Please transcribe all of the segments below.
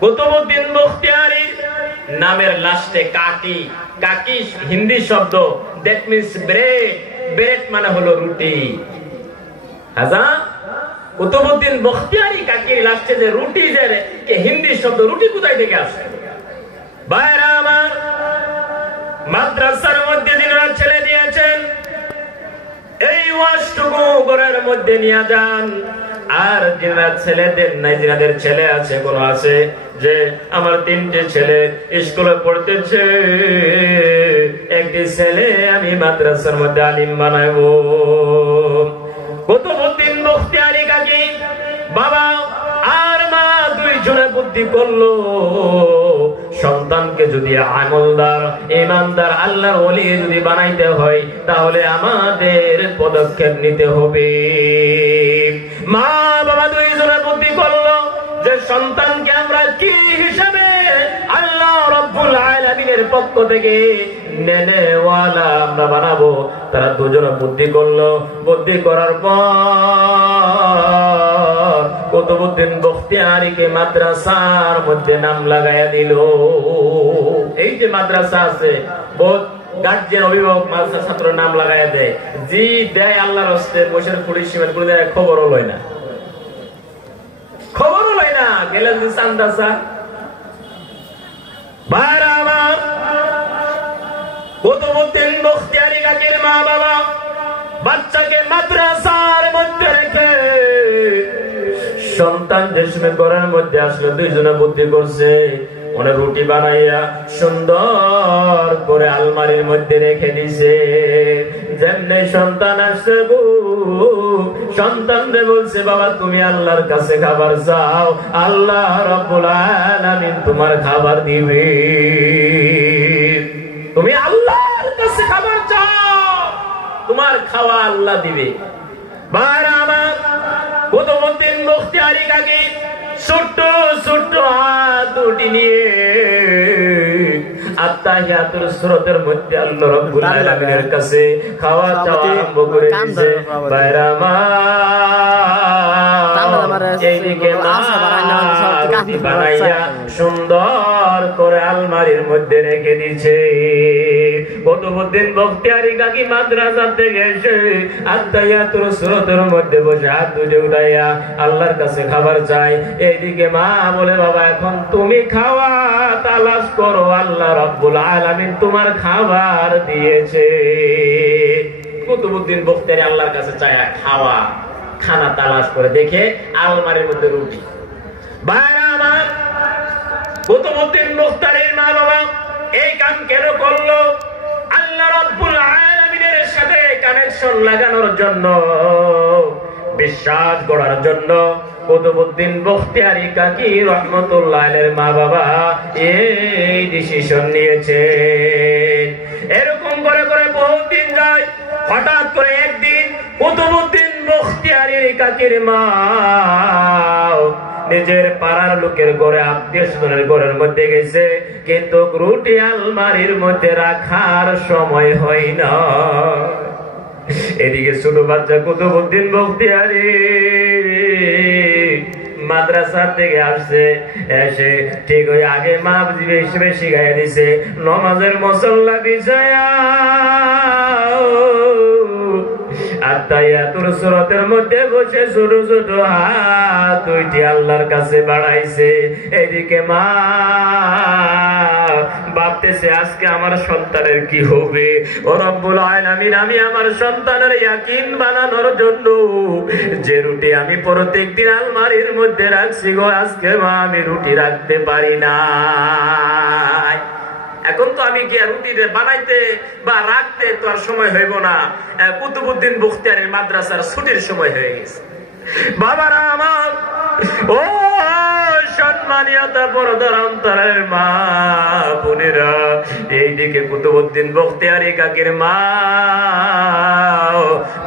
কুতুবউদ্দিন বখতিয়ারি নামের লাস্টে কাকি, কাকি হিন্দি শব্দ, দ্যাট মিন্স ব্রেড, ব্রেড মানে হলো রুটি। আচ্ছা, কুতুবউদ্দিন বখতিয়ারি কাকির লাস্টে যে রুটি, যে হিন্দি শব্দ, রুটি কোথায় থেকে আসে? ভাইরা আমার, মাদ্রাসার মধ্যে যিনারা ছেলে দিয়েছেন, এই ওয়াজটুকু ঘরের মধ্যে নিয়ে যান। আর যারা ছেলেদের নাই, যাদের ছেলে আছে, কোন আছে যে আমার 3টে ছেলে স্কুলে পড়তেছে, একটি ছেলে আমি মাদ্রাসার মধ্যে আলিম বানাবো। কুতুবউদ্দিন বখতিয়ারি কাকি বাবা আর মা দুইজনে বুদ্ধি করলো, সন্তানকে যদি আমলদার, ইমানদার, আল্লাহর ওলি যদি বানাইতে হয়, তাহলে আমাদের পদক্ষেপ নিতে হবে। মা বাবা দুইজনে বুদ্ধি করলো যে সন্তানকে আমরা কি হিসাবে আল্লাহ রাব্বুল আলামিনের পক্ষ থেকে নেনেওয়ালা আমরা বানাবো। তারা দুজনে বুদ্ধি করলো। বুদ্ধি করার পর কুতুবউদ্দিন বখতিয়ারিকে মাদ্রাসার মধ্যে নাম লাগাইয়া দিল। এই যে মাদ্রাসা আছে, বহুত গার্জিয়ান, অভিভাবক মাদ্রাসা ছাত্র নাম লাগাইয়া দেয়, জি দেয় আল্লাহর হস্তে, বসের পুলিশ কোন জায়গায় খবরও লয় না, খবরও লয় না, গেলেন যে চান্দাসা। ভাইরা আমার, কুতুবউদ্দিন বখতিয়ারি কাকির মা বাবা বাচ্চাকে মাদ্রাসার মধ্যে রেখে সন্তান যে সময় ঘরের মধ্যে আসলো, দুইজনে বুদ্ধি করছে, অনেক রুটি বানাইয়া সুন্দর করে আলমারির মধ্যে রেখে দিছে। যেমনি সন্তান আসছে, সন্তানরে বলছে, বাবা তুমি আল্লাহর কাছে খাবার চাও, আল্লাহ রাব্বুল আলামিন তোমার খাবার দিবে। তুমি আল্লাহর কাছে খাবার চাও, তোমার খাওয়া আল্লাহ দিবে। ভাইরা আমার, কুতুবউদ্দিন বখতিয়ারি কাকি ছোট্ট ছোট্ট হাত দুটি নিয়ে আত্তাহিয়াতুর সূরাতের মধ্যে আল্লাহ রাব্বুল আলামিনের কাছে খাওয়া চাওয়া আরম্ভ করে দিয়েছে। ভাইরা আমার, এইদিকে বানাইয়া সুন্দর করে আলমারির মধ্যে রেখে দিয়েছে। কুতুবউদ্দিন বখতিয়ারি কাকি মাদ্রাসা থেকে এসে আত্তাহিয়াতুর সূরাতের মধ্যে বসে হাত দুটো উঠাইয়া আল্লাহর কাছে খাবার চাই। এইদিকে মা বলে, বাবা এখন তুমি খাওয়া তালাশ করো, আল্লাহ রাব্বুল আলামিন তোমার খাবার দিয়েছে। কুতুবউদ্দিন বখতিয়ারি আল্লাহর কাছে চায় খাওয়া, খানা তালাশ করে দেখে আলমারির মধ্যে রুটি। ভাইরা আমার, কুতুবউদ্দিন বখতিয়ারির মা বাবা এই কাম কেন করলো? আল্লাহ রাব্বুল আলামিনের সাথে কানেকশন লাগানোর জন্য, বিশ্বাস গড়ার জন্য কুতুবউদ্দিন বখতিয়ারি কাকি রহমাতুল্লাহ আলাইহির মা বাবা এই ডিসিশন নিয়েছে। এরকম করে করে বহুত দিন যায়। হঠাৎ করে একদিন কুতুবউদ্দিন বখতিয়ারি কাকির মা নিজের পাড়ার লোকের ঘরে, আত্মীয় স্বজনের ঘরের মধ্যে গেছে, কিন্তু রুটি আলমারির মধ্যে রাখার সময় হয় না। এদিকে ছোট বাচ্চা কুতুবউদ্দিন বখতিয়ারি মাদ্রাসা থেকে আসছে, এসে ঠিক ওই আগে মা বেশি শিখাইয়া দিছে, নমাজের মুসল্লা বিছায়া আত্তাহিয়াতুর সূরাতের মধ্যে বসে ছোট ছোট হাত দুইটি আল্লাহর কাছে বাড়াইছে। এদিকে মা ভাবতেছে, আজকে আমার সন্তানের কি হবে? ও রব্বুল আলামিন, আমি আমার সন্তানের ইয়াকিন বানানোর জন্য যে রুটি আমি প্রত্যেকদিন আলমারির মধ্যে রাখছি গো, আজকে মা আমি রুটি রাখতে পারি না। এখন তো আমি গিয়া রুটি বানাইতে বা রাখতে তো আর সময় হইব না। কুতুবউদ্দিন বখতিয়ারির মাদ্রাসার ছুটির সময় হয়ে গেছে। বাবারা আমার, ও সম্মানিয়তা পর্দার অন্তরের মা বোনেরা, এইদিকে কুতুবউদ্দিন বখতিয়ারি কাকির মা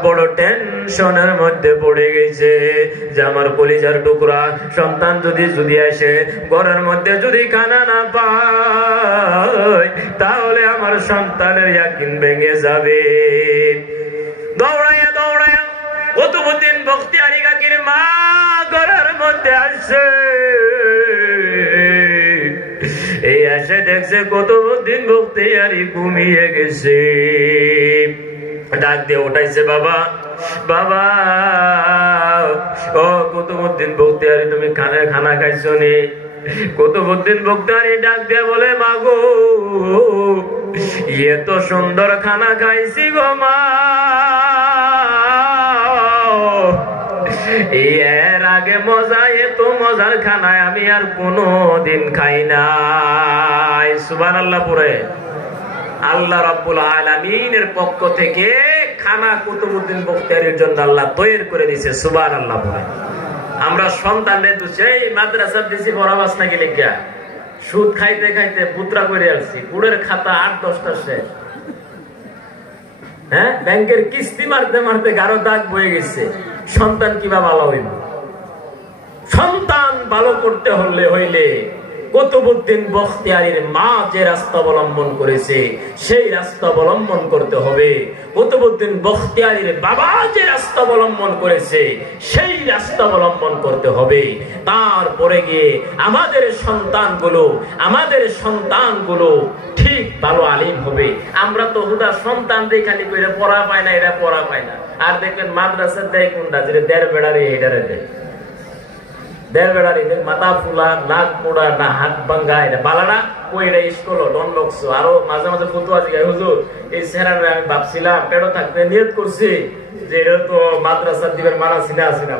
বড় টেনশনের মধ্যে পড়ে গেছে যে আমার কলিজার টুকরা সন্তান যদি আসে, ঘরের মধ্যে যদি খানা না পায়, তাহলে আমার সন্তানের ইয়াকিন ভেঙে যাবে। দৌড়াইয়া দৌড়াইয়া কুতুবউদ্দিন বখতিয়ারি কাকির মা ঘরের মধ্যে আসছে। এসে দেখছে কুতুবউদ্দিন বখতিয়ারি ঘুমিয়ে গেছে। ডাক দিয়ে উঠাইছে, বাবা বাবা, ও কুতুবউদ্দিন বখতিয়ারি, তুমি খানা খাইছো নি? কুতুবউদ্দিন বখতিয়ারি ডাক দিয়ে বলে, মাগো এত সুন্দর খানা খাইছি গো মা, এর আগে মজা, এত মজার খানায় আমি আর কোনদিন খাই নাই। সুবহানাল্লাহ পড়ে। আল্লাহ রাব্বুল আলামিনের পক্ষ থেকে খানা কুতুবউদ্দিন বখতিয়ারির জন্য আল্লাহ তৈরি করে দিয়েছে। সুবহানাল্লাহ পড়ে। আমরা সন্তানদের দুছে মাদ্রাসা দিছি পড়াবাস নাকি লিখা, সুদ খাইতে খাইতে পুত্রা করে আসছি, কুড়ের খাতা 8-10টা শেষ। হ্যাঁ, ব্যাংকের কিস্তি মারতে মারতে গাঢ় দাগ বয়ে গেছে। সন্তান কিভাবে ভালো হইল? সন্তান ভালো করতে হইলে কুতুবউদ্দিন বখতিয়ারির মা যে রাস্তা অবলম্বন করেছে সেই রাস্তা অবলম্বন করতে হবে। কুতুবউদ্দিন বখতিয়ারির বাবা যে রাস্তা অবলম্বন করেছে সেই রাস্তা অবলম্বন করতে হবে। তারপরে গিয়ে আমাদের সন্তানগুলো ঠিক ভালো আলিম হবে। আমরা তো হুদা সন্তান দিয়ে খালি করে পড়া পায় না, এরা পড়া পায় না। আর দেখবেন মাদ্রাসার দেয় কোনটা, যেটা দেড় বেড়ারে এটারে দেয়, দেড় বেড়ারি মাথা ফুলা, নাক পোড়া, না হাত ভাঙ্গা, এটা বালানা কইরা স্কুল দণ্ডকছো। আরো মাঝে মাঝে ফতুয়া জিগায়, হুজুর এই চেহারা আমি ভাবছিলাম পেটও থাকতে নিয়ত করছি যে এটা তো মাদ্রাসার দিবের মানা ছিল আসিনা।